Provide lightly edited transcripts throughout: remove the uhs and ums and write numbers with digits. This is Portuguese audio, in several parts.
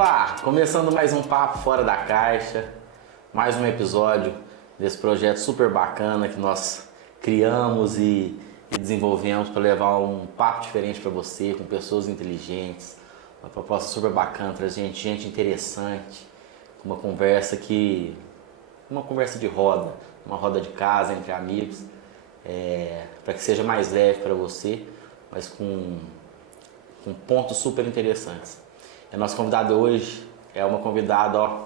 Olá, começando mais um Papo Fora da Caixa, mais um episódio desse projeto super bacana que nós criamos e desenvolvemos para levar um papo diferente para você, com pessoas inteligentes, uma proposta super bacana, trazer gente interessante, uma conversa de roda, uma roda de casa entre amigos, para que seja mais leve para você, mas com pontos super interessantes. A nossa convidada hoje é uma convidada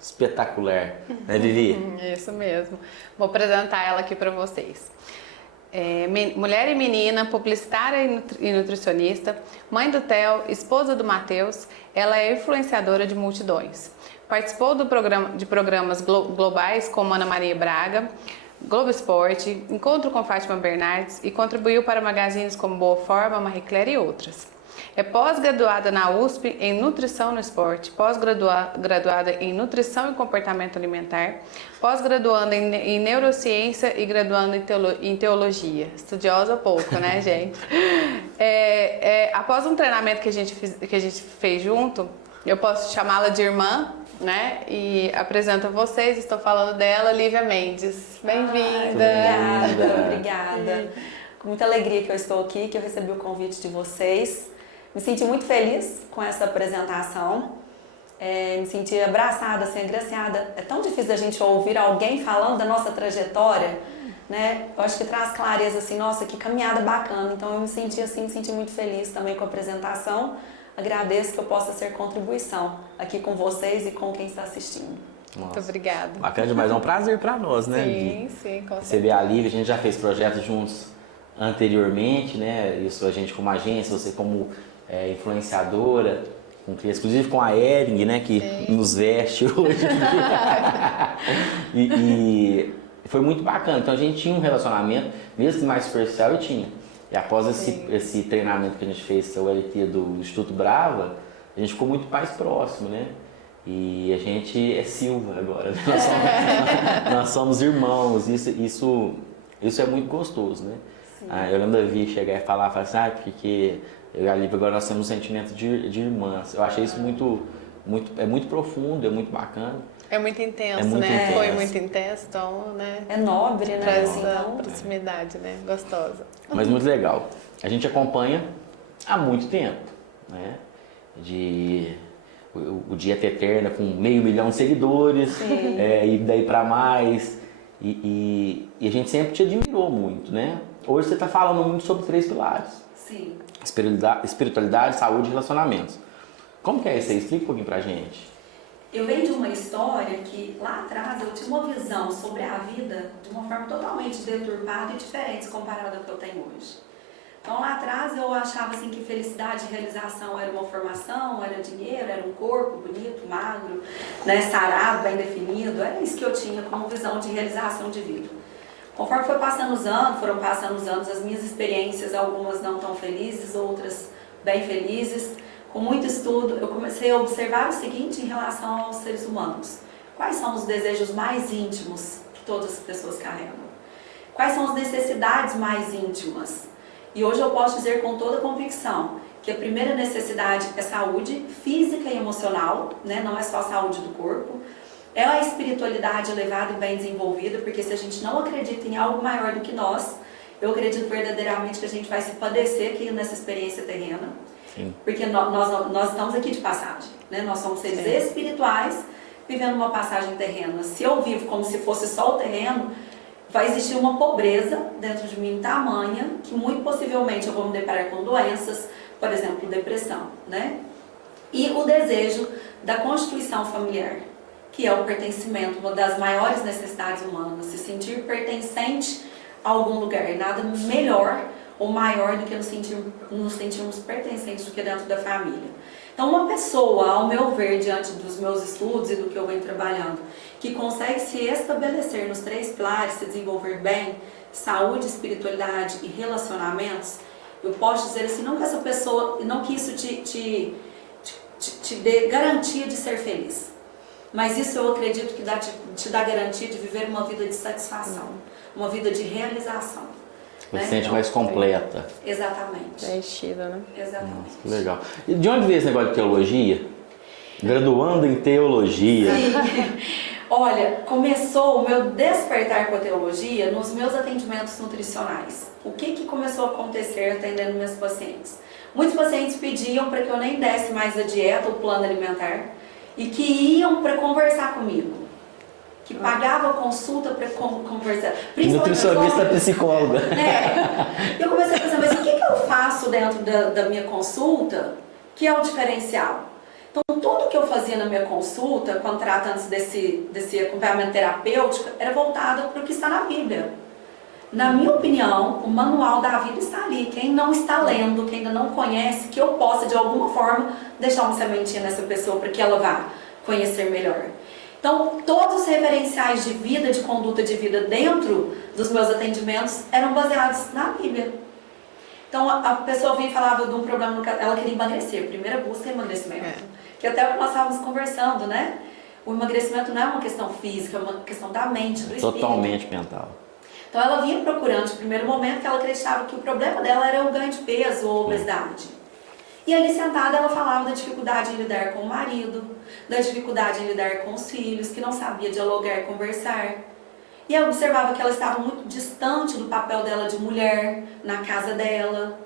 espetacular, né, Vivi? Isso mesmo. Vou apresentar ela aqui para vocês. Mulher e menina, publicitária e nutricionista, mãe do Theo, esposa do Matheus, ela é influenciadora de multidões. Participou de programas globais como Ana Maria Braga, Globo Esporte, Encontro com Fátima Bernardes e contribuiu para magazines como Boa Forma, Marie Claire e outras. É pós-graduada na USP em Nutrição no Esporte, pós-graduada em Nutrição e Comportamento Alimentar, pós-graduanda em Neurociência e graduanda em Teologia. Estudiosa pouco, né, gente? Após um treinamento que a gente fez junto, eu posso chamá-la de irmã, né? E apresento a vocês, estou falando dela, Lívia Mendes. Bem-vinda! Obrigada. Com muita alegria que eu estou aqui, que eu recebi o convite de vocês. Me senti muito feliz com essa apresentação, me senti abraçada, assim, agraciada. É tão difícil a gente ouvir alguém falando da nossa trajetória, né? Eu acho que traz clareza, assim, nossa, que caminhada bacana. Então eu me senti muito feliz também com a apresentação. Agradeço que eu possa ser contribuição aqui com vocês e com quem está assistindo. Nossa. Muito obrigada. Bacana demais, é um prazer para nós, né? Sim, sim, com certeza. Receber a Lívia, a gente já fez projetos juntos anteriormente, né? Isso a gente como agência, você como influenciadora, inclusive com a Ering, né? Que nos veste hoje. e foi muito bacana. Então a gente tinha um relacionamento, mesmo que mais superficial, eu tinha. E após esse treinamento que a gente fez, que é o LT do Instituto Brava, a gente ficou muito mais próximo, né? E a gente é Silva agora, né? Nós somos irmãos, isso é muito gostoso, né? Eu lembro da Vi chegar e falar assim, porque eu e a Lívia agora nós temos um sentimento de irmãs. Eu achei isso muito profundo, é muito bacana. É muito intenso, né? Foi muito intenso, então, né? É nobre, né? Traz essa proximidade, né? Gostosa. Mas muito legal. A gente acompanha há muito tempo, né? O Dieta Eterna com 500 mil de seguidores, e daí pra mais. E a gente sempre te admirou muito, né? Hoje você está falando muito sobre 3 pilares. Sim. Espiritualidade, saúde e relacionamentos. Como que é isso aí? Explica um pouquinho pra gente. Eu venho de uma história que lá atrás eu tinha uma visão sobre a vida de uma forma totalmente deturpada e diferente comparada ao que eu tenho hoje. Então lá atrás eu achava assim que felicidade e realização era uma formação, era dinheiro, era um corpo bonito, magro, né, sarado, bem definido. Era isso que eu tinha como visão de realização de vida. Conforme foram passando os anos, as minhas experiências, algumas não tão felizes, outras bem felizes. Com muito estudo, eu comecei a observar o seguinte em relação aos seres humanos. Quais são os desejos mais íntimos que todas as pessoas carregam? Quais são as necessidades mais íntimas? E hoje eu posso dizer com toda convicção que a primeira necessidade é saúde física e emocional, né? Não é só a saúde do corpo. É a espiritualidade elevada e bem desenvolvida, porque se a gente não acredita em algo maior do que nós, eu acredito verdadeiramente que a gente vai se padecer aqui nessa experiência terrena. Sim. Porque nós estamos aqui de passagem, né? Nós somos seres espirituais vivendo uma passagem terrena. Se eu vivo como se fosse só o terreno, vai existir uma pobreza dentro de mim tamanha que muito possivelmente eu vou me deparar com doenças, por exemplo, depressão, né? E o desejo da constituição familiar, que é o pertencimento, uma das maiores necessidades humanas, se sentir pertencente a algum lugar. E nada melhor ou maior do que nos sentirmos pertencentes do que dentro da família. Então uma pessoa, ao meu ver, diante dos meus estudos e do que eu venho trabalhando, que consegue se estabelecer nos 3 pilares, se desenvolver bem, saúde, espiritualidade e relacionamentos, eu posso dizer assim, não que essa pessoa, não que isso te dê garantia de ser feliz, mas isso eu acredito que te dá garantia de viver uma vida de satisfação, uma vida de realização. Você se sente mais completa. Exatamente. Preenchida, né? Exatamente. Nossa, que legal. E de onde veio esse negócio de teologia? Graduando em teologia. Sim. Olha, começou o meu despertar com a teologia nos meus atendimentos nutricionais. O que começou a acontecer atendendo meus pacientes? Muitos pacientes pediam para que eu nem desse mais a dieta, o plano alimentar, e que iam para conversar comigo. Que pagava consulta para conversar. Nutricionista psicóloga. Eu comecei a pensar, mas o que eu faço dentro da minha consulta que é o diferencial? Então, tudo que eu fazia na minha consulta, quando tratando desse acompanhamento terapêutico, era voltado para o que está na Bíblia. Na minha opinião, o manual da vida está ali. Quem não está lendo, quem ainda não conhece, que eu possa, de alguma forma, deixar uma sementinha nessa pessoa para que ela vá conhecer melhor. Então, todos os referenciais de vida, de conduta de vida dentro dos meus atendimentos eram baseados na Bíblia. Então, a pessoa vinha e falava de um problema, ela queria emagrecer. Primeira busca é emagrecimento. Que até o que nós estávamos conversando, né? O emagrecimento não é uma questão física, é uma questão da mente, do espírito. Totalmente mental. Então, ela vinha procurando, no primeiro momento, que ela acreditava que o problema dela era o ganho de peso ou obesidade. E ali sentada ela falava da dificuldade em lidar com o marido, da dificuldade em lidar com os filhos, que não sabia dialogar e conversar. E eu observava que ela estava muito distante do papel dela de mulher na casa dela.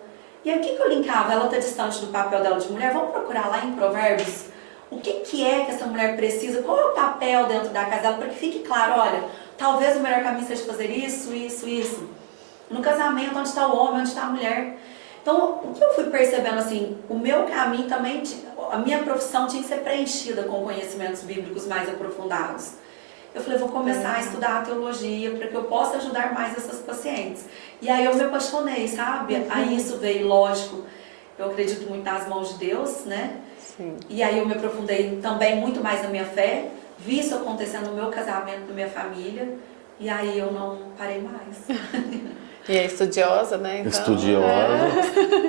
E aí o que eu linkava? Ela está distante do papel dela de mulher? Vamos procurar lá em Provérbios o que é que essa mulher precisa, qual é o papel dentro da casa dela, para que fique claro, olha, talvez o melhor caminho seja fazer isso, isso, isso. No casamento, onde está o homem, onde está a mulher. Então, o que eu fui percebendo assim, o meu caminho também, a minha profissão tinha que ser preenchida com conhecimentos bíblicos mais aprofundados. Eu falei, vou começar a estudar a teologia para que eu possa ajudar mais essas pacientes. E aí eu me apaixonei, sabe? Aí isso veio, lógico, eu acredito muito nas mãos de Deus, né? Sim. E aí eu me aprofundei também muito mais na minha fé, vi isso acontecendo no meu casamento, na minha família, e aí eu não parei mais. E é estudiosa, né? Então, Estudiosa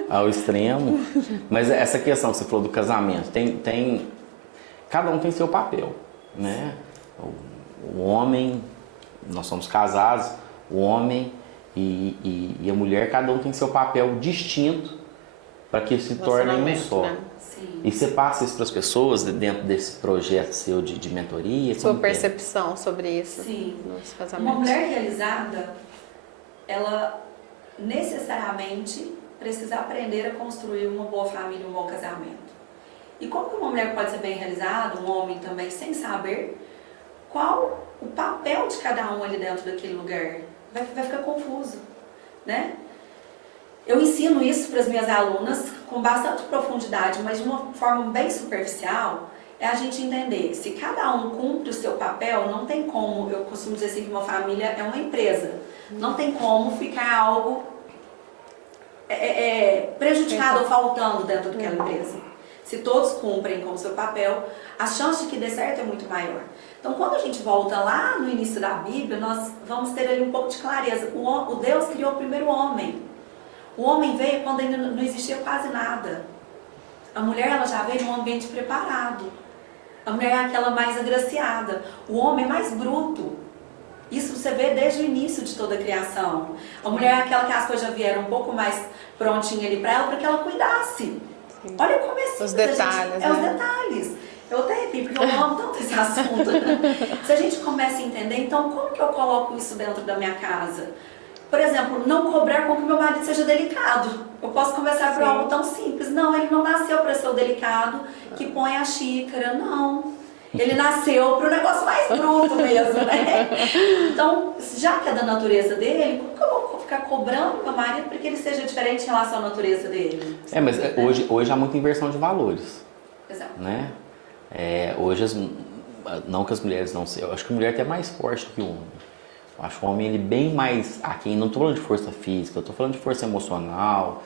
ao extremo. Mas essa questão que você falou do casamento, cada um tem seu papel, né? O homem, nós somos casados, o homem e a mulher, cada um tem seu papel distinto para que se tornem um só. Né? Sim. E você passa isso para as pessoas dentro desse projeto seu de mentoria? Sua percepção sobre isso Sim. nos casamentos? Uma mulher realizada, ela necessariamente precisa aprender a construir uma boa família, um bom casamento. E como que uma mulher pode ser bem realizada, um homem também, sem saber qual o papel de cada um ali dentro daquele lugar? Vai ficar confuso, né? Eu ensino isso para as minhas alunas com bastante profundidade, mas de uma forma bem superficial, é a gente entender, se cada um cumpre o seu papel, não tem como, eu costumo dizer assim que uma família é uma empresa, não tem como ficar algo prejudicado ou faltando dentro daquela empresa. Se todos cumprem com o seu papel, a chance de que dê certo é muito maior. Então, quando a gente volta lá no início da Bíblia, nós vamos ter ali um pouco de clareza. O Deus criou o primeiro homem. O homem veio quando ainda não existia quase nada. A mulher, ela já veio num ambiente preparado. A mulher é aquela mais agraciada. O homem é mais bruto. Isso você vê desde o início de toda a criação. A mulher é aquela que as coisas já vieram um pouco mais prontinha ali para ela, para que ela cuidasse. Sim. Olha como é simples. Os detalhes, gente, os detalhes. Eu até repito, porque eu amo tanto esse assunto. Se a gente começa a entender, então como que eu coloco isso dentro da minha casa? Por exemplo, não cobrar com que meu marido seja delicado. Eu posso começar por algo tão simples. Não, ele não nasceu para ser o delicado que põe a xícara, não. Ele nasceu para o negócio mais bruto mesmo, né? Então, já que é da natureza dele, como que eu vou ficar cobrando meu marido para que ele seja diferente em relação à natureza dele? Mas hoje há muita inversão de valores. Exato. Né? Hoje, não que as mulheres não sejam, eu acho que a mulher até é mais forte do que o homem. Eu acho o homem ele bem mais aquém, não estou falando de força física, eu estou falando de força emocional,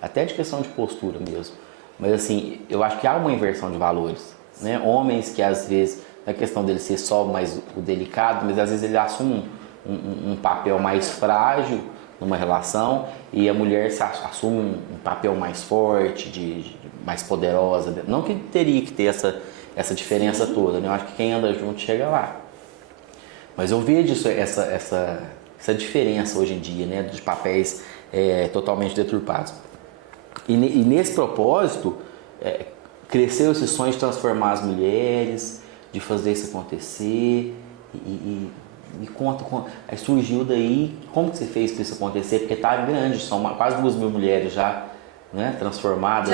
até de questão de postura mesmo. Mas assim, eu acho que há uma inversão de valores. Né? Homens que às vezes, na questão dele ser só mais o delicado, mas às vezes ele assume um papel mais frágil numa relação e a mulher assume um papel mais forte, mais poderosa. Não que teria que ter essa diferença toda, né? Eu acho que quem anda junto chega lá. Mas eu vejo essa diferença hoje em dia, né? De papéis totalmente deturpados. E nesse propósito, cresceu esse sonho de transformar as mulheres, de fazer isso acontecer me conta, aí surgiu daí, como que você fez para isso acontecer? Porque tá grande, são quase 2.000 mulheres já, né, transformadas.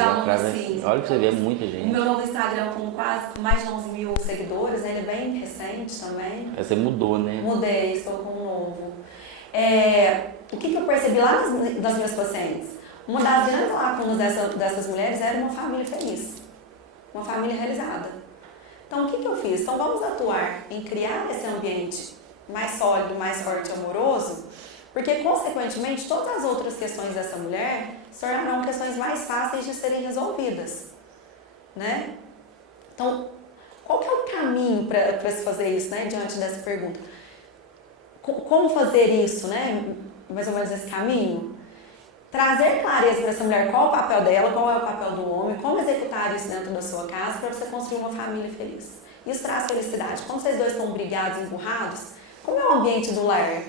Sim. Olha que você vê, muita gente. O meu novo Instagram com mais de 11.000 seguidores, né, ele é bem recente também. Você mudou, né? Mudei, estou com um novo. O que eu percebi lá das minhas pacientes? Uma das grandes lacunas dessas mulheres era uma família feliz, uma família realizada. Então, o que eu fiz? Então, vamos atuar em criar esse ambiente mais sólido, mais forte e amoroso, porque, consequentemente, todas as outras questões dessa mulher se tornarão questões mais fáceis de serem resolvidas, né? Então, qual que é o caminho para se fazer isso, né, diante dessa pergunta? Como fazer isso, né? Mais ou menos esse caminho? Trazer clareza para essa mulher qual é o papel dela, qual é o papel do homem, como executar isso dentro da sua casa para você construir uma família feliz. Isso traz felicidade. Quando vocês dois estão brigados, empurrados, como é o ambiente do lar?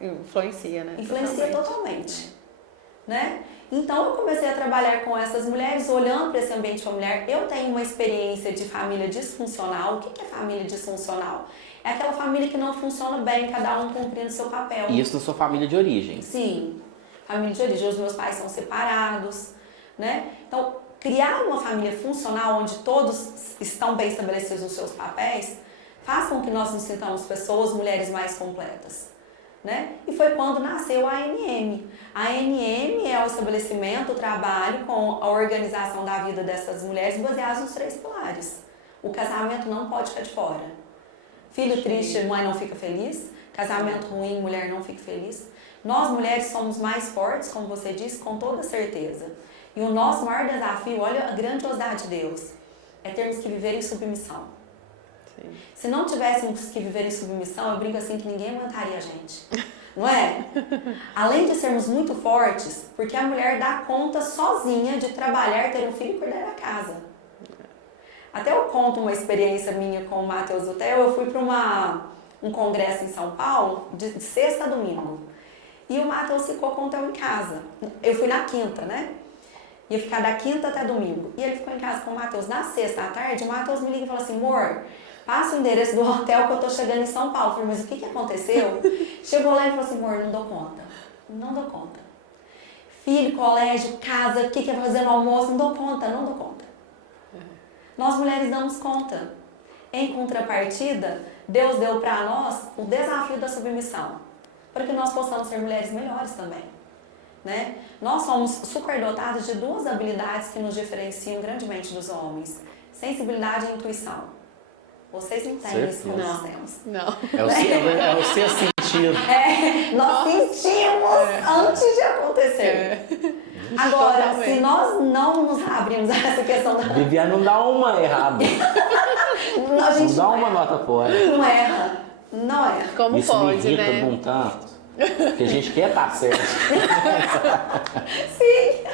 Influencia, né? Influencia totalmente. Né? Então eu comecei a trabalhar com essas mulheres, olhando para esse ambiente familiar. Eu tenho uma experiência de família disfuncional. O que é família disfuncional? É aquela família que não funciona bem, cada um cumprindo seu papel. E isso na sua família de origem? Sim, família de origem. Os meus pais são separados, né? Então, criar uma família funcional onde todos estão bem estabelecidos nos seus papéis, faz com que nós nos sintamos pessoas, mulheres mais completas. Né? E foi quando nasceu a ANM. A ANM é o estabelecimento, o trabalho com a organização da vida dessas mulheres baseados nos 3 pilares. O casamento não pode ficar de fora. Filho triste, mãe não fica feliz. Casamento ruim, mulher não fica feliz. Nós mulheres somos mais fortes, como você disse, com toda certeza. E o nosso maior desafio, olha a grandiosidade de Deus, é termos que viver em submissão. Sim. Se não tivéssemos que viver em submissão, eu brinco assim que ninguém aguentaria a gente. Não é? Além de sermos muito fortes, porque a mulher dá conta sozinha de trabalhar, ter um filho e cuidar da casa. Até eu conto uma experiência minha com o Matheus Hotel. Eu fui para um congresso em São Paulo, de sexta a domingo. E o Matheus ficou com o Theo em casa. Eu fui na quinta, né? Ia ficar da quinta até domingo. E ele ficou em casa com o Matheus. Na sexta à tarde, o Matheus me liga e fala assim: amor, passa o endereço do hotel que eu tô chegando em São Paulo. Eu falei: mas o que aconteceu? Chegou lá e falou assim: amor, não dou conta. Não dou conta. Filho, colégio, casa, o que é fazer no almoço? Não dou conta, não dou conta. Nós mulheres damos conta. Em contrapartida, Deus deu para nós o desafio da submissão, para que nós possamos ser mulheres melhores também. Né? Nós somos superdotadas de 2 habilidades que nos diferenciam grandemente dos homens: sensibilidade e intuição. Vocês não têm isso como nós temos. Não. É o seu sentido. Nós sentimos antes de acontecer. Agora, totalmente. Se nós não nos abrimos a essa questão da... Devia não dar uma errada. A gente não dá uma nota fora. Não erra. Não erra. Como isso pode, me irrita né? de um tanto. Porque a gente quer estar certo. Sim.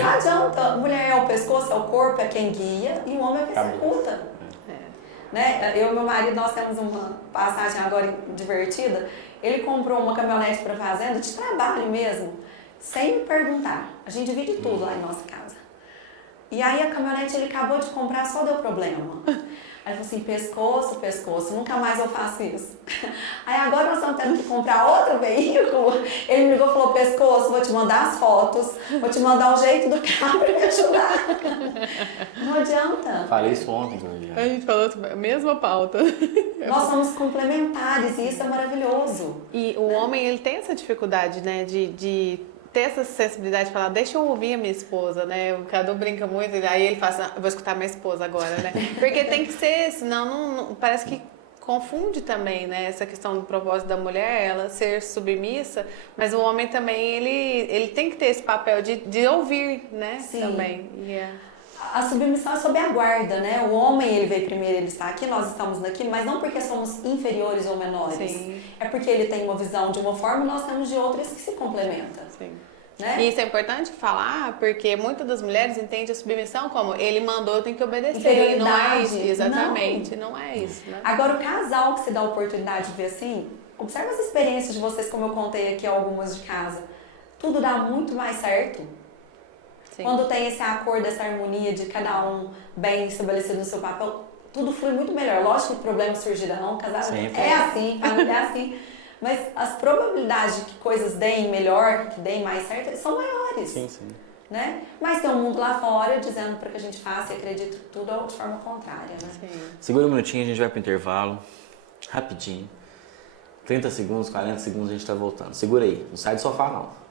Não adianta. Mulher é o pescoço, é o corpo, é quem guia, e o homem é quem executa. Né? Eu e meu marido, nós temos uma passagem agora divertida. Ele comprou uma caminhonete para fazenda, de trabalho mesmo, sem me perguntar. A gente divide tudo lá em nossa casa. E aí a caminhonete ele acabou de comprar, só deu problema. Aí ele falou assim: pescoço, nunca mais eu faço isso. Aí agora nós estamos tendo que comprar outro veículo. Ele me ligou e falou: pescoço, vou te mandar as fotos, vou te mandar o jeito do carro para me ajudar. Não adianta. Falei isso ontem, Juliana. A gente falou a mesma pauta. Nós somos complementares e isso é maravilhoso. E o homem, ele tem essa dificuldade, né, de ter essa sensibilidade de falar: deixa eu ouvir a minha esposa, né? O Cadu brinca muito, aí ele fala assim: eu vou escutar minha esposa agora, né? Porque tem que ser, senão não, parece que confunde também, né? Essa questão do propósito da mulher, ela ser submissa, mas o homem também, ele tem que ter esse papel de ouvir, né? Sim. Também. A submissão é sob a guarda, né? O homem, ele veio primeiro, ele está aqui, nós estamos aqui, mas não porque somos inferiores ou menores. Sim. É porque ele tem uma visão de uma forma e nós temos de outra, isso que se complementa. Sim. Né? E isso é importante falar, porque muitas das mulheres entendem a submissão como ele mandou, eu tenho que obedecer. E não é isso. Exatamente, não é isso. Né? Agora, o casal que se dá a oportunidade de ver assim, observa as experiências de vocês, como eu contei aqui algumas de casa. Tudo dá muito mais certo. Sim. Quando tem esse acordo, essa harmonia de cada um bem estabelecido no seu papel, tudo flui muito melhor. Lógico que problemas surgirão, casamento é assim, família é assim. Mas as probabilidades de que coisas deem melhor, que deem mais certo, são maiores. Sim, sim. Né? Mas tem um mundo lá fora dizendo para que a gente faça e acredite tudo de forma contrária. Né? Sim. Segura um minutinho, a gente vai pro intervalo. Rapidinho. 30 segundos, 40 segundos a gente tá voltando. Segura aí, não sai do sofá não.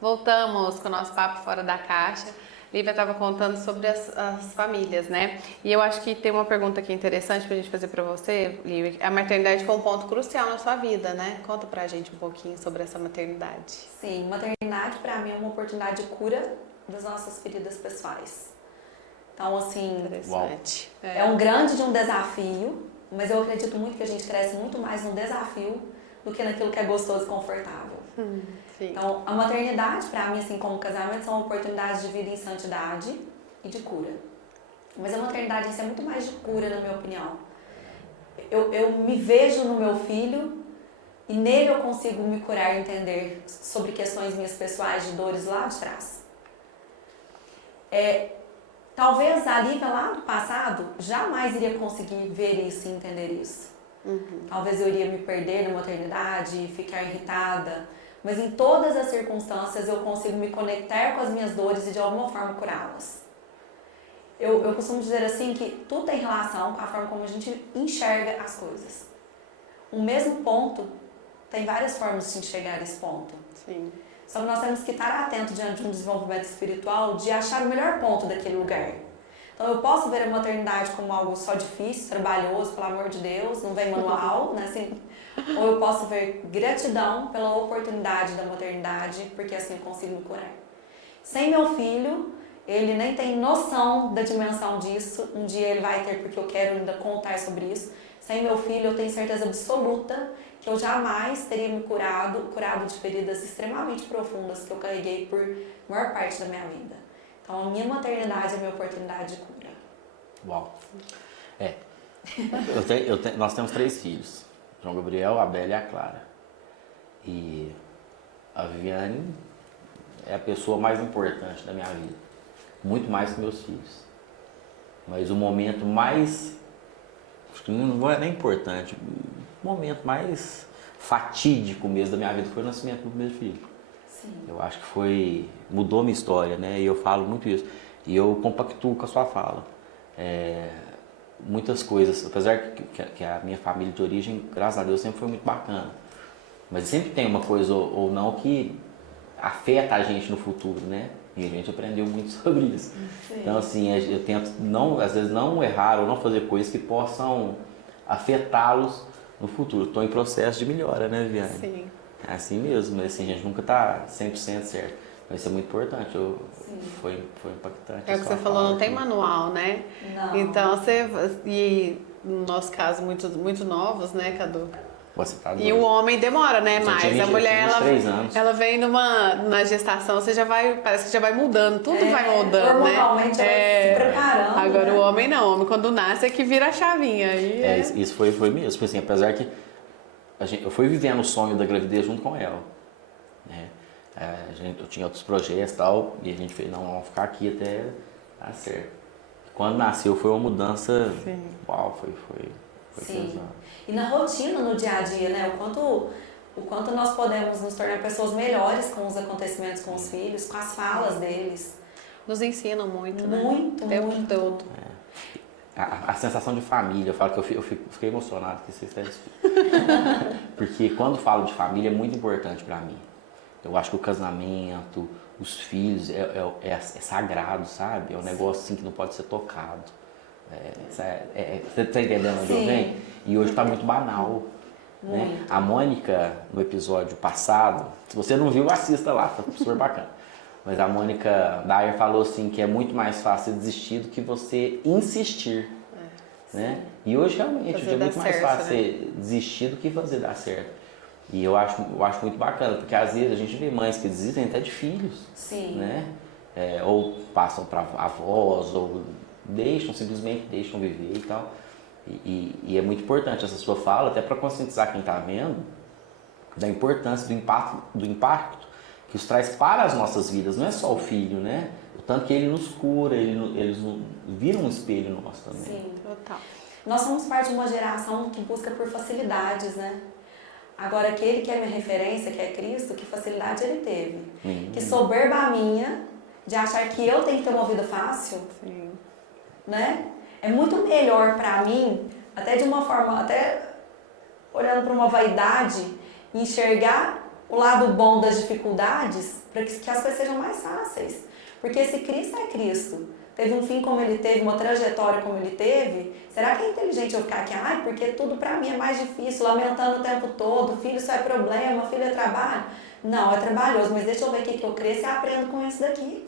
Voltamos com o nosso papo fora da caixa. Lívia estava contando sobre as famílias, né? E eu acho que tem uma pergunta aqui interessante pra gente fazer pra você, Lívia. A maternidade foi um ponto crucial na sua vida, né? Conta pra gente um pouquinho sobre essa maternidade. Sim, maternidade para mim é uma oportunidade de cura das nossas feridas pessoais. Então, assim, Interessante. é um grande de um desafio, mas eu acredito muito que a gente cresce muito mais no desafio do que naquilo que é gostoso e confortável. Sim. Então, a maternidade, para mim, assim como o casamento, são oportunidades de vida em santidade e de cura. Mas a maternidade em si é muito mais de cura, na minha opinião. Eu me vejo no meu filho e nele eu consigo me curar e entender sobre questões minhas pessoais de dores lá de trás. Talvez a Lívia lá do passado jamais iria conseguir ver isso e entender isso. Talvez eu iria me perder na maternidade, ficar irritada, mas em todas as circunstâncias eu consigo me conectar com as minhas dores e de alguma forma curá-las. Eu costumo dizer assim que tudo tem relação com a forma como a gente enxerga as coisas. O mesmo ponto tem várias formas de enxergar esse ponto. Sim. Só que nós temos que estar atentos diante de um desenvolvimento espiritual de achar o melhor ponto daquele lugar. Então eu posso ver a maternidade como algo só difícil, trabalhoso, pelo amor de Deus, não vem manual, né? Assim, ou eu posso ver gratidão pela oportunidade da maternidade, porque assim eu consigo me curar. Sem meu filho, ele nem tem noção da dimensão disso, um dia ele vai ter, porque eu quero ainda contar sobre isso. Sem meu filho, eu tenho certeza absoluta que eu jamais teria me curado de feridas extremamente profundas que eu carreguei por maior parte da minha vida. Então, a minha maternidade é a minha oportunidade de cura. Uau. Nós temos 3 filhos. João Gabriel, a Bela e a Clara. E a Viviane é a pessoa mais importante da minha vida. Muito mais que meus filhos. Mas o momento mais... Acho que não é nem importante. O momento mais fatídico mesmo da minha vida foi o nascimento do primeiro filho. Sim. Eu acho que mudou minha história, né? E eu falo muito isso. E eu compactuo com a sua fala. Muitas coisas, apesar que a minha família de origem, graças a Deus, sempre foi muito bacana. Mas sempre tem uma coisa ou não que afeta a gente no futuro, né? E a gente aprendeu muito sobre isso. Sim. Então, assim, eu tento, às vezes, não errar ou não fazer coisas que possam afetá-los no futuro. Estou em processo de melhora, né, Viviane? Sim. É assim mesmo, mas assim, a gente nunca tá 100% certo. Mas isso é muito importante, foi impactante. É o que você falou, não tem manual, né? Não. Então, e no nosso caso, muito novos, né, Cadu? Você tá E doido. o homem demora, né, Eu mais. tinha 20, A mulher, 23 anos. ela vem na gestação, você já vai, parece que já vai mudando, tudo vai mudando, né? Normalmente ela vai se preparando. Agora né? o homem não, o homem quando nasce é que vira a chavinha. Aí Isso foi mesmo, tipo assim, apesar que eu fui vivendo o sonho da gravidez junto com ela. Né? Eu tinha outros projetos e tal, e a gente fez, não, vamos ficar aqui até dar certo. Quando nasceu foi uma mudança, Sim. uau, foi Sim. pesado. E na rotina, no dia a dia, né? O quanto nós podemos nos tornar pessoas melhores com os acontecimentos com os filhos, com as falas deles. Nos ensinam muito, né? Muito, O tempo muito. todo. A sensação de família, eu falo que fiquei emocionado que vocês estão porque quando falo de família é muito importante para mim. Eu acho que o casamento, os filhos, é sagrado, sabe? É um negócio assim que não pode ser tocado. Você está entendendo onde eu venho? E hoje está muito banal. Né? A Mônica, no episódio passado, se você não viu, assista lá, tá super bacana. Mas a Mônica Dyer falou assim que é muito mais fácil desistir do que você insistir. Né? E hoje realmente é muito mais fácil você desistir do que fazer dar certo. E eu acho muito bacana, porque às vezes a gente vê mães que desistem até de filhos. Sim. Né? Ou passam para avós, ou simplesmente deixam viver e tal. E é muito importante essa sua fala, até para conscientizar quem está vendo, da importância do impacto que isso traz para as nossas vidas. Não é só o filho, né? O tanto que ele nos cura, eles viram um espelho nosso também. Sim. Total. Nós somos parte de uma geração que busca por facilidades, né? Agora, aquele que é minha referência, que é Cristo, que facilidade ele teve? Que soberba minha de achar que eu tenho que ter uma vida fácil, Sim. né? É muito melhor para mim, até de uma forma, até olhando para uma vaidade, enxergar o lado bom das dificuldades para que as coisas sejam mais fáceis. Porque se Cristo é Cristo, teve um fim como ele teve, uma trajetória como ele teve, será que é inteligente eu ficar aqui? Ai, porque tudo pra mim é mais difícil, lamentando o tempo todo, filho só é problema, filho é trabalho. Não, é trabalhoso, mas deixa eu ver o que eu cresço e aprendo com isso daqui.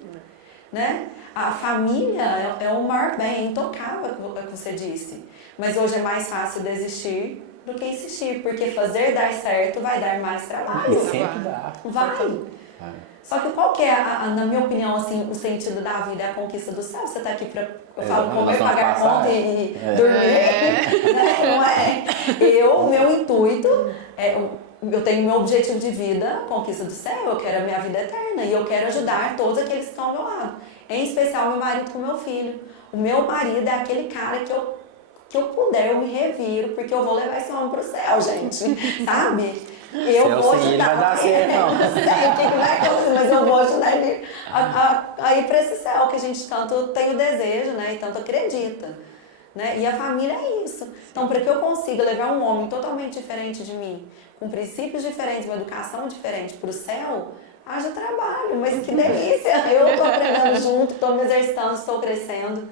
Né? A família é o maior bem, é intocável, é o que você disse. Mas hoje é mais fácil desistir do que insistir, porque fazer dar certo vai dar mais trabalho. E sempre dá. Vai. Só que qual que é, na minha opinião, assim, o sentido da vida? É a conquista do céu? Você tá aqui pra, eu falo, comer, pagar conta e dormir, né? Não é? O meu intuito, eu tenho meu objetivo de vida, conquista do céu, eu quero a minha vida eterna e eu quero ajudar todos aqueles que estão ao meu lado. Em especial meu marido com meu filho. O meu marido é aquele cara que eu puder, eu me reviro, porque eu vou levar esse homem pro céu, gente, sabe? Eu vou ajudar. Ele vai dar certo, não. Não sei o que vai acontecer, mas eu vou ajudar ele a ir para esse céu que a gente tanto tem o desejo, né? E tanto acredita. Né? E a família é isso. Então, para que eu consiga levar um homem totalmente diferente de mim, com princípios diferentes, uma educação diferente para o céu, haja trabalho. Mas que delícia! Eu estou aprendendo junto, estou me exercitando, estou crescendo.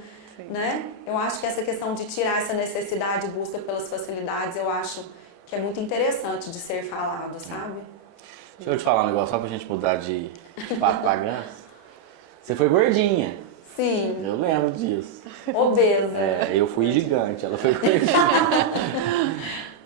Né? Eu acho que essa questão de tirar essa necessidade e busca pelas facilidades, eu acho que é muito interessante de ser falado, sabe? Deixa eu te falar um negócio, só pra gente mudar de pato pra ganso. Você foi gordinha. Sim. Eu lembro disso. Obesa. Eu fui gigante, ela foi gordinha.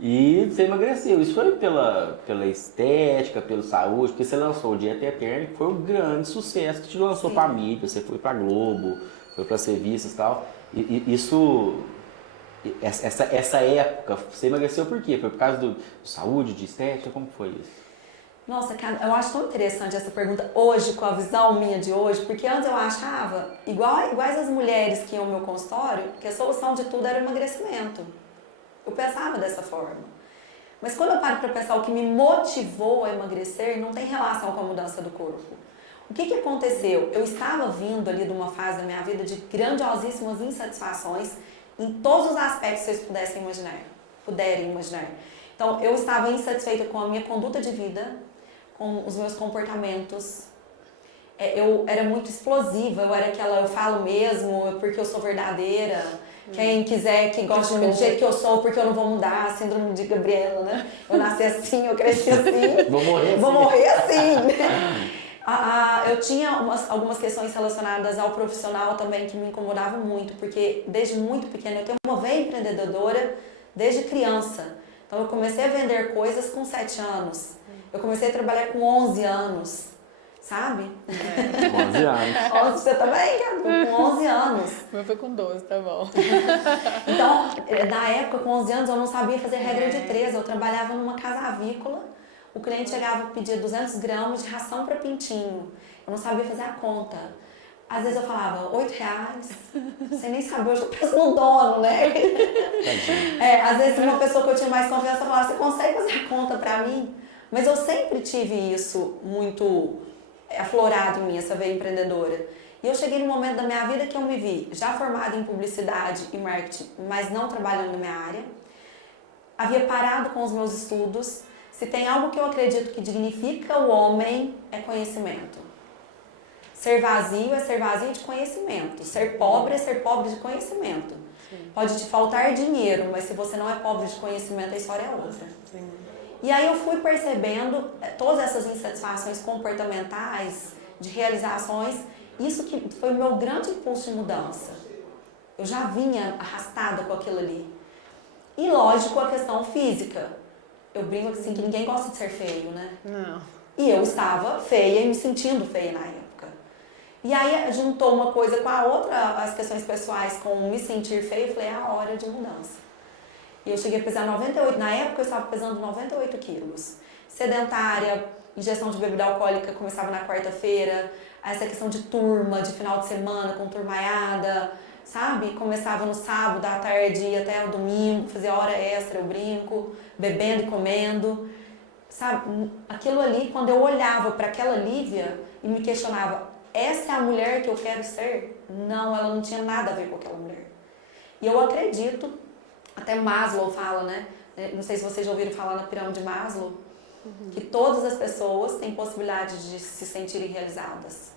E você emagreceu. Isso foi pela estética, pela saúde, porque você lançou o Dieta Eterna, que foi um grande sucesso, que te lançou pra mídia, você foi pra Globo, foi pra revistas e tal. E isso... Essa época, você emagreceu por quê? Foi por causa de saúde, de estética? Como foi isso? Nossa, cara, eu acho tão interessante essa pergunta hoje, com a visão minha de hoje, porque antes eu achava, iguais as mulheres que iam ao meu consultório, que a solução de tudo era o emagrecimento. Eu pensava dessa forma. Mas quando eu paro para pensar o que me motivou a emagrecer, não tem relação com a mudança do corpo. O que aconteceu? Eu estava vindo ali de uma fase da minha vida de grandiosíssimas insatisfações, em todos os aspectos que vocês puderem imaginar. Então, eu estava insatisfeita com a minha conduta de vida, com os meus comportamentos. Eu era muito explosiva, eu falo mesmo, porque eu sou verdadeira. Quem quiser, que gosta de mim do jeito que eu sou, porque eu não vou mudar, a síndrome de Gabriela, né? Eu nasci assim, eu cresci assim. Vou morrer assim. Eu tinha algumas questões relacionadas ao profissional também que me incomodavam muito, porque desde muito pequena eu tenho uma veia empreendedora desde criança. Então eu comecei a vender coisas com 7 anos. Eu comecei a trabalhar com 11 anos, sabe? 11 anos. Você também, cara? Com 11 anos. Eu fui com 12, tá bom. Então, na época, com 11 anos, eu não sabia fazer regra de 3. Eu trabalhava numa casa avícola. O cliente chegava e pedia 200 gramas de ração para pintinho. Eu não sabia fazer a conta. Às vezes eu falava, R$8. Você nem sabia, hoje eu penso no dono, né? Às vezes uma pessoa que eu tinha mais confiança falava, você consegue fazer a conta para mim? Mas eu sempre tive isso muito aflorado em mim, essa veia empreendedora. E eu cheguei num momento da minha vida que eu me vi já formada em publicidade e marketing, mas não trabalhando na minha área. Havia parado com os meus estudos. Se tem algo que eu acredito que dignifica o homem, é conhecimento. Ser vazio é ser vazio de conhecimento. Ser pobre é ser pobre de conhecimento. Sim. Pode te faltar dinheiro, mas se você não é pobre de conhecimento, a história é outra. Sim. E aí eu fui percebendo todas essas insatisfações comportamentais, de realizações, isso que foi o meu grande impulso de mudança. Eu já vinha arrastada com aquilo ali. E lógico, a questão física. Eu brinco assim que ninguém gosta de ser feio, né? Não. E eu estava feia e me sentindo feia na época. E aí juntou uma coisa com a outra, as questões pessoais com me sentir feia, eu falei, é a hora de mudança. E eu cheguei a pesar 98, na época eu estava pesando 98 quilos. Sedentária, ingestão de bebida alcoólica começava na quarta-feira, essa questão de turma, de final de semana com turmaiada, sabe? Começava no sábado, à tarde, ia até o domingo, fazia hora extra, eu brinco, bebendo e comendo, sabe? Aquilo ali, quando eu olhava para aquela Lívia e me questionava, essa é a mulher que eu quero ser? Não, ela não tinha nada a ver com aquela mulher. E eu acredito, até Maslow fala, né? Não sei se vocês já ouviram falar na pirâmide de Maslow, que todas as pessoas têm possibilidade de se sentirem realizadas,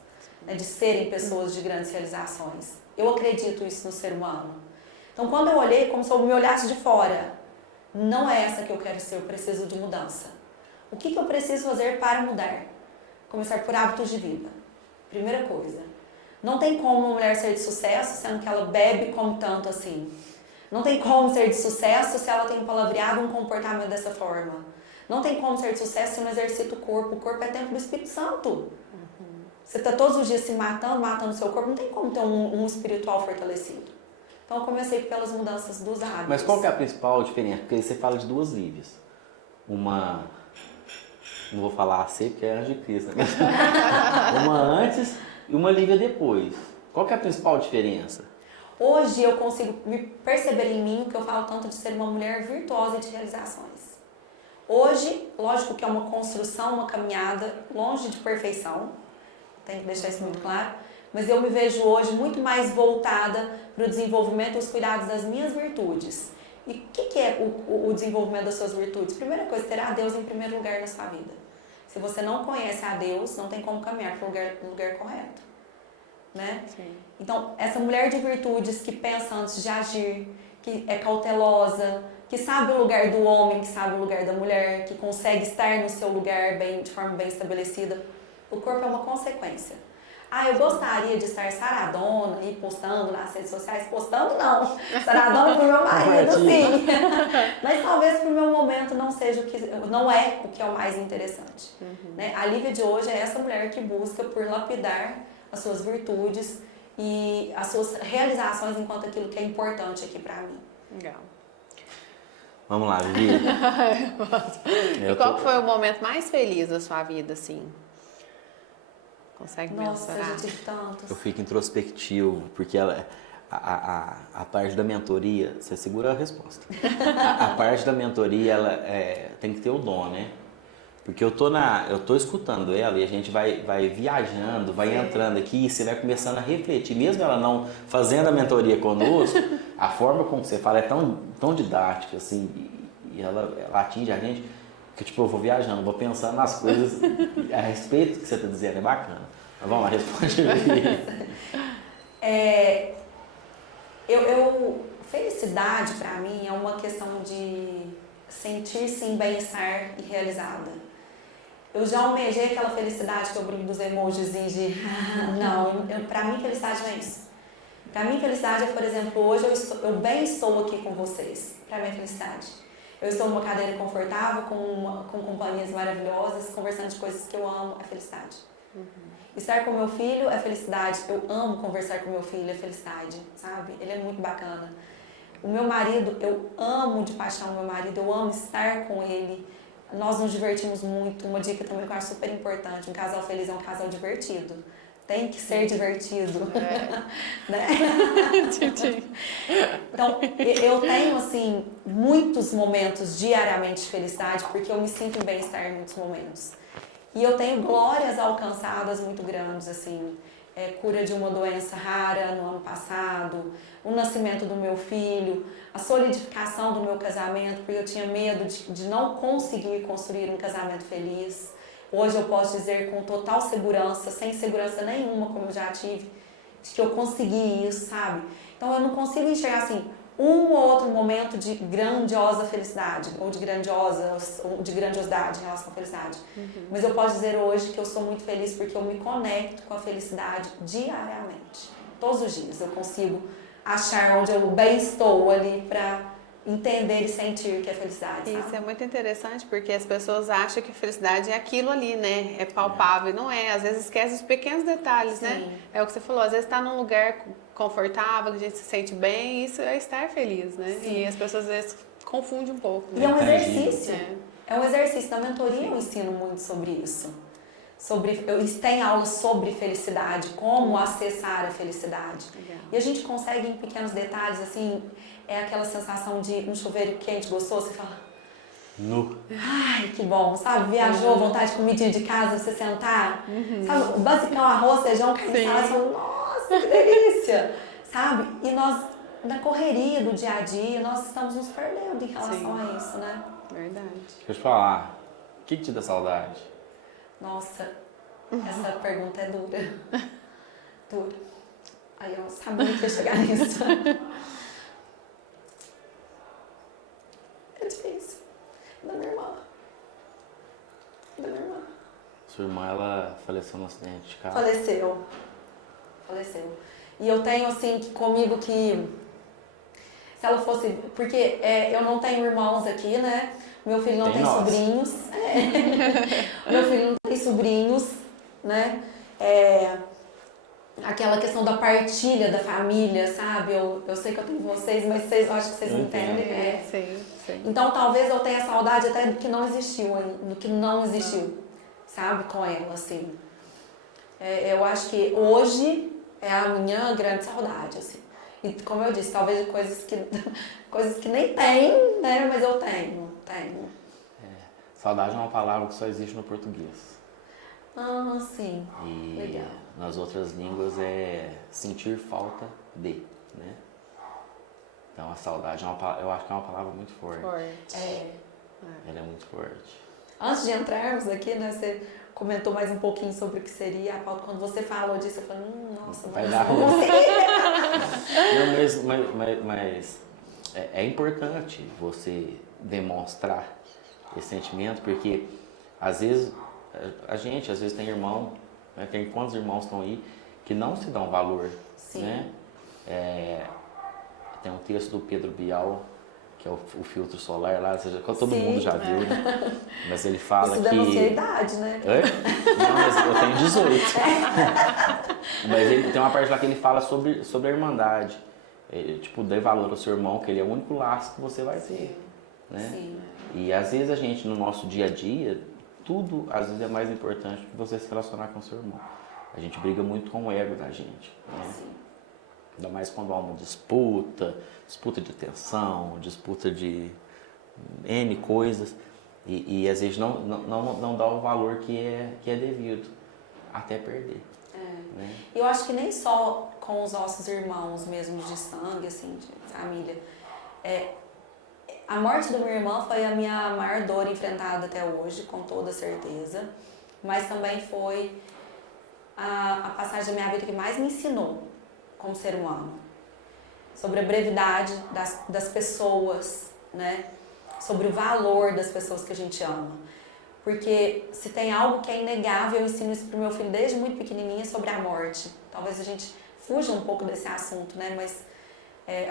né? De serem pessoas de grandes realizações. Eu acredito isso no ser humano. Então, quando eu olhei, como se eu me olhasse de fora, não é essa que eu quero ser, eu preciso de mudança. O que eu preciso fazer para mudar? Começar por hábitos de vida. Primeira coisa. Não tem como uma mulher ser de sucesso sendo que ela bebe e come tanto assim. Não tem como ser de sucesso se ela tem um palavreado, um comportamento dessa forma. Não tem como ser de sucesso se não exercita o corpo. O corpo é templo do Espírito Santo. Você está todos os dias se matando o seu corpo, não tem como ter um espiritual fortalecido. Então eu comecei pelas mudanças dos hábitos. Mas qual que é a principal diferença? Porque aí você fala de duas Lívias. Uma, não vou falar assim porque é anjo de Cristo, né? Uma antes e uma Lívia depois. Qual que é a principal diferença? Hoje eu consigo me perceber em mim que eu falo tanto de ser uma mulher virtuosa de realizações. Hoje, lógico que é uma construção, uma caminhada longe de perfeição. Tenho que deixar isso muito claro, mas eu me vejo hoje muito mais voltada para o desenvolvimento e os cuidados das minhas virtudes. E o que é o desenvolvimento das suas virtudes? Primeira coisa, ter a Deus em primeiro lugar na sua vida. Se você não conhece a Deus, não tem como caminhar para o lugar correto. Né? Sim. Então, essa mulher de virtudes que pensa antes de agir, que é cautelosa, que sabe o lugar do homem, que sabe o lugar da mulher, que consegue estar no seu lugar de forma bem estabelecida. O corpo é uma consequência. Ah, eu gostaria de estar saradona e postando nas redes sociais. Postando não. Saradona pro meu marido, sim. Mas talvez pro meu momento não seja não é o que é o mais interessante. Né? A Lívia de hoje é essa mulher que busca por lapidar as suas virtudes e as suas realizações enquanto aquilo que é importante aqui pra mim. Legal. Vamos lá, Vivi. E qual foi o momento mais feliz da sua vida, assim? Consegue Nossa, mensurar? eu já tive tantos. Eu fico introspectivo, porque a parte da mentoria, você segura a resposta. A parte da mentoria, ela tem que ter o dom, né? Porque eu tô escutando ela e a gente vai viajando, vai entrando aqui e você vai começando a refletir. Mesmo ela não fazendo a mentoria conosco, a forma como você fala é tão didática, assim, e ela atinge a gente, que tipo, eu vou viajando, vou pensando nas coisas a respeito do que você está dizendo, é bacana. Mas vamos lá, responde aí. Felicidade para mim é uma questão de sentir-se em bem-estar e realizada. Eu já almejei aquela felicidade que eu brinco dos emojizinhos de não, para mim felicidade não é isso. Para mim felicidade é, por exemplo, hoje eu bem estou aqui com vocês. Para mim é felicidade. Eu estou numa cadeira confortável, com companhias maravilhosas, conversando de coisas que eu amo, é felicidade. Estar com meu filho é felicidade. Eu amo conversar com meu filho, é felicidade, sabe? Ele é muito bacana. O meu marido, eu amo de paixão o meu marido, eu amo estar com ele. Nós nos divertimos muito. Uma dica também que eu acho super importante, um casal feliz é um casal divertido. Tem que ser divertido. Né? Então, eu tenho, assim, muitos momentos diariamente de felicidade, porque eu me sinto em bem-estar em muitos momentos. E eu tenho glórias alcançadas muito grandes, assim. cura de uma doença rara no ano passado, o nascimento do meu filho, a solidificação do meu casamento, porque eu tinha medo de não conseguir construir um casamento feliz. Hoje eu posso dizer com total segurança, sem segurança nenhuma, como eu já tive, de que eu consegui isso, sabe? Então eu não consigo enxergar assim, um ou outro momento de grandiosa felicidade, ou de grandiosidade em relação à felicidade. Mas eu posso dizer hoje que eu sou muito feliz porque eu me conecto com a felicidade diariamente. Todos os dias eu consigo achar onde eu bem estou ali para entender e sentir que é felicidade, sabe? Isso é muito interessante porque as pessoas acham que felicidade é aquilo ali, né? É palpável, não é? Às vezes esquece os pequenos detalhes, Sim. né? É o que você falou, às vezes está num lugar confortável, que a gente se sente bem, isso é estar feliz, né? Sim. E as pessoas às vezes confundem um pouco. E é um Entendi. exercício. É um exercício. Na mentoria eu ensino muito sobre isso. Tem aulas sobre felicidade, como acessar a felicidade. Legal. E a gente consegue em pequenos detalhes, assim, é aquela sensação de um chuveiro quente, gostoso, você fala, Nu. ai, que bom, sabe? Viajou, vontade de comidinha de casa, você sentar, sabe? O basicão, arroz, feijão, carne salada, você fala, nossa, que delícia, sabe? E nós, na correria do dia a dia, nós estamos nos perdendo em relação a isso, né? Verdade. Deixa eu te falar, o que te dá saudade? Nossa, essa pergunta é dura. Dura. Aí eu sabia que ia chegar nisso. É difícil. Da minha irmã. Da minha irmã. Sua irmã, ela faleceu num acidente de carro. Faleceu. E eu tenho, assim, comigo que... Se ela fosse... Porque eu não tenho irmãos aqui, né? Meu filho não tem sobrinhos. Meu filho não tem sobrinhos, né? Aquela questão da partilha da família, sabe? Eu sei que eu tenho vocês, mas eu acho que vocês entendem. Sim. Então talvez eu tenha saudade até do que não existiu, sabe? Com ela, assim. Eu acho que hoje é a minha grande saudade, assim. E como eu disse, talvez coisas que nem tem, né? Mas eu tenho. Saudade é uma palavra que só existe no português. Ah, sim. E Legal. nas outras línguas é sentir falta de, né? Então a saudade eu acho que é uma palavra muito forte. Ela é muito forte. Antes de entrarmos aqui, né, você comentou mais um pouquinho sobre o que seria a pauta. Quando você falou disso, eu falei, nossa, Vai dar não ruim. sei. Não, mas é importante você demonstrar esse sentimento, porque às vezes a gente tem irmão, né, tem quantos irmãos estão aí que não se dão valor, Sim. né? Tem um texto do Pedro Bial, que é o filtro solar lá, todo Sim. mundo já viu, né? Mas ele fala Isso que... denuncia a idade, né? Não, mas eu tenho 18. Mas ele tem uma parte lá que ele fala sobre a irmandade. Tipo, dê valor ao seu irmão, que ele é o único laço que você vai ter. Né? Sim. E às vezes a gente, no nosso dia a dia, tudo às vezes é mais importante que você se relacionar com o seu irmão. A gente briga muito com o ego da gente. Né? Sim. Ainda mais quando há uma disputa de atenção, disputa de N coisas. E às vezes não dá o valor que é devido, até perder. Né? Eu acho que nem só com os nossos irmãos mesmo de sangue, assim, de família. A morte da minha irmã foi a minha maior dor enfrentada até hoje, com toda certeza. Mas também foi a passagem da minha vida que mais me ensinou como ser humano. Sobre a brevidade das pessoas, né? Sobre o valor das pessoas que a gente ama. Porque se tem algo que é inegável, eu ensino isso pro meu filho desde muito pequenininha, sobre a morte. Talvez a gente fuja um pouco desse assunto, né? Mas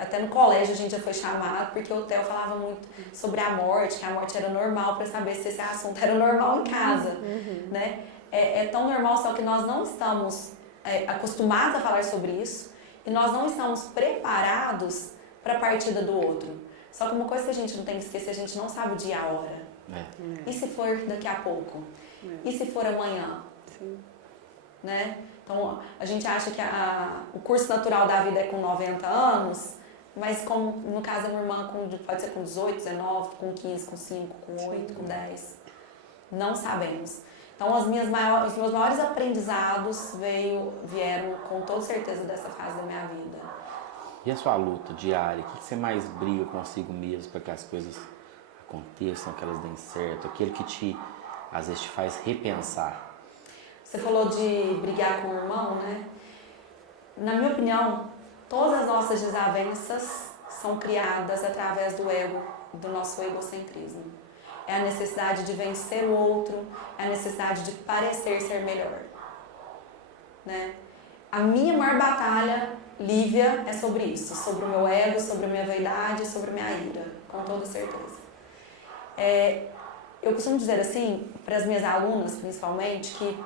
até no colégio a gente já foi chamado, porque o Theo falava muito sobre a morte, que a morte era normal, para saber se esse assunto era normal em casa, né? É tão normal, só que nós não estamos acostumados a falar sobre isso e nós não estamos preparados para a partida do outro. Só que uma coisa que a gente não tem que esquecer, a gente não sabe o dia e a hora. E se for daqui a pouco? E se for amanhã? Sim. Né? Então, a gente acha que o curso natural da vida é com 90 anos, mas como no caso da minha irmã, pode ser com 18, 19, com 15, com 5, com 8, com 10. Não sabemos. Então os meus maiores aprendizados vieram com toda certeza dessa fase da minha vida. E a sua luta diária? O que você mais briga consigo mesmo para que as coisas aconteçam, que elas deem certo? Aquele que às vezes te faz repensar. Você falou de brigar com o irmão, né? Na minha opinião, todas as nossas desavenças são criadas através do ego, do nosso egocentrismo. É a necessidade de vencer o outro, é a necessidade de parecer ser melhor. Né? A minha maior batalha, Lívia, é sobre isso, sobre o meu ego, sobre a minha vaidade, sobre a minha ira, com toda certeza. Eu costumo dizer assim, para as minhas alunas principalmente, que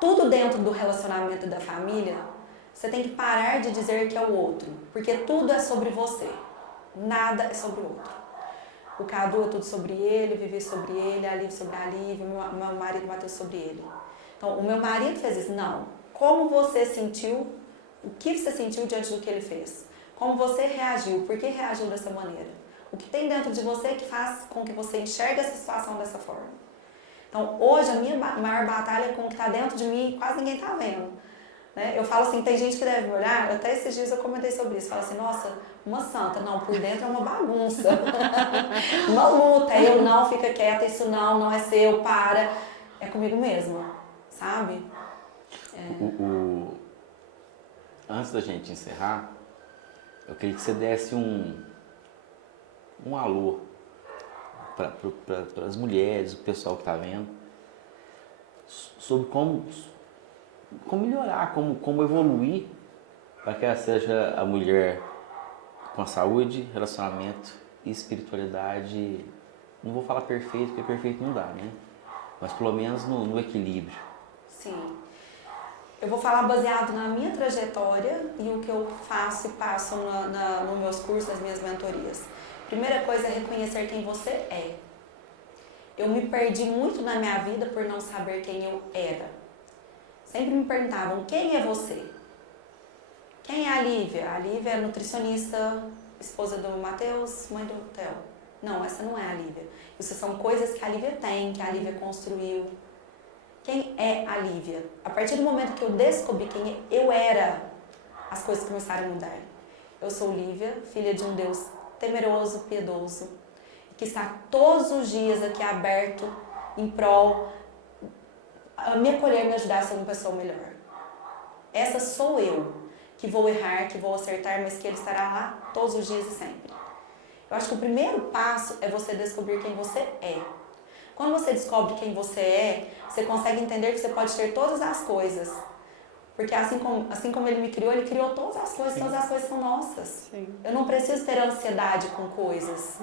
tudo dentro do relacionamento da família, você tem que parar de dizer que é o outro, porque tudo é sobre você, nada é sobre o outro. O Cadu é tudo sobre ele, o Vivi sobre ele, a Lívia sobre a Lívia, o meu marido Matheus sobre ele. Então, o meu marido fez isso. Não. Como você sentiu, o que você sentiu diante do que ele fez? Como você reagiu, por que reagiu dessa maneira? O que tem dentro de você que faz com que você enxergue essa situação dessa forma? Então, hoje, a minha maior batalha é com o que está dentro de mim e quase ninguém está vendo. Né? Eu falo assim, tem gente que deve me olhar, até esses dias eu comentei sobre isso, falo assim, nossa, uma santa, não, por dentro é uma bagunça, uma luta, eu não, fica quieta, isso não é seu, para, é comigo mesma, sabe? Antes da gente encerrar, eu queria que você desse um alô para as mulheres, o pessoal que está vendo, sobre como melhorar, como evoluir para que ela seja a mulher com saúde, relacionamento e espiritualidade. Não vou falar perfeito, porque perfeito não dá, né? Mas pelo menos no equilíbrio. Sim. Eu vou falar baseado na minha trajetória e o que eu faço e passo nos meus cursos, nas minhas mentorias. Primeira coisa é reconhecer quem você é. Eu me perdi muito na minha vida por não saber quem eu era. Sempre me perguntavam, quem é você? Quem é a Lívia? A Lívia é nutricionista, esposa do Matheus, mãe do Theo. Não, essa não é a Lívia. Isso são coisas que a Lívia tem, que a Lívia construiu. Quem é a Lívia? A partir do momento que eu descobri quem eu era, as coisas começaram a mudar. Eu sou Lívia, filha de um Deus temeroso, piedoso, que está todos os dias aqui aberto em prol a me acolher e me ajudar a ser uma pessoa melhor. Essa sou eu, que vou errar, que vou acertar, mas que Ele estará lá todos os dias e sempre. Eu acho que o primeiro passo é você descobrir quem você é. Quando você descobre quem você é, você consegue entender que você pode ter todas as coisas. Porque assim como Ele me criou, Ele criou todas as coisas, Sim. Todas as coisas são nossas. Sim. Eu não preciso ter ansiedade com coisas.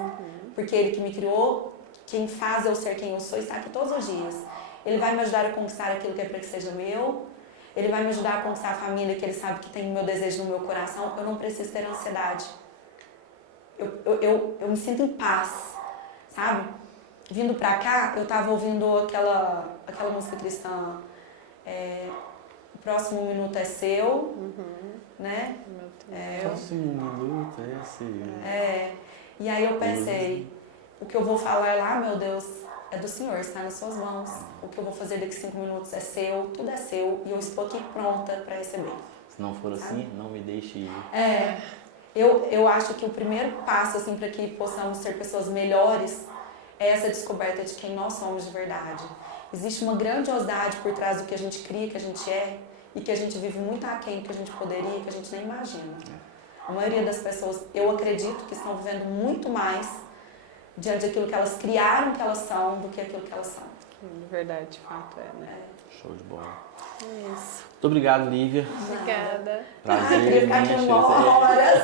Porque Ele que me criou, quem faz eu ser quem eu sou, está aqui todos os dias. Ele vai me ajudar a conquistar aquilo que é para que seja meu. Ele vai me ajudar a conquistar a família que Ele sabe que tem o meu desejo no meu coração. Eu não preciso ter ansiedade. Eu me sinto em paz, sabe? Vindo pra cá, eu tava ouvindo aquela música cristã, o próximo minuto é seu, né? O próximo minuto é seu. E aí eu pensei, o que eu vou falar lá, meu Deus, é do Senhor, está nas suas mãos. O que eu vou fazer daqui 5 minutos é seu, tudo é seu, e eu estou aqui pronta para receber. Se não for assim, não me deixe ir. Eu acho que o primeiro passo, assim, para que possamos ser pessoas melhores, é essa descoberta de quem nós somos de verdade. Existe uma grandiosidade por trás do que a gente cria, que a gente é, e que a gente vive muito aquém do que a gente poderia, que a gente nem imagina. A maioria das pessoas, eu acredito, que estão vivendo muito mais diante daquilo que elas criaram que elas são, do que aquilo que elas são. Verdade, de fato né? Show de bola. É isso. Muito obrigado, Lívia. Obrigada. Prazer. Queria ficar aqui horas.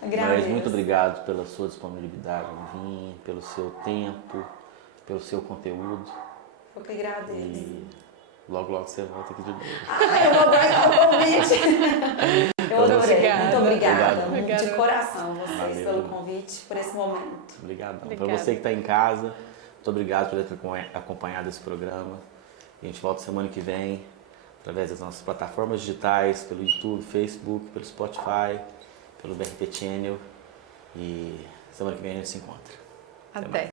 Mas muito obrigado pela sua disponibilidade em vir, pelo seu tempo, pelo seu conteúdo. Eu que agradeço. E logo você volta aqui de novo. Eu vou aguardar o convite. Eu adorei. Muito obrigada. Obrigada. De coração, vocês, pelo convite, por esse momento. Obrigadão. Para você que está em casa, muito obrigado por ter acompanhado esse programa. A gente volta semana que vem, através das nossas plataformas digitais, pelo YouTube, Facebook, pelo Spotify, pelo BRT Channel. E semana que vem a gente se encontra. Até.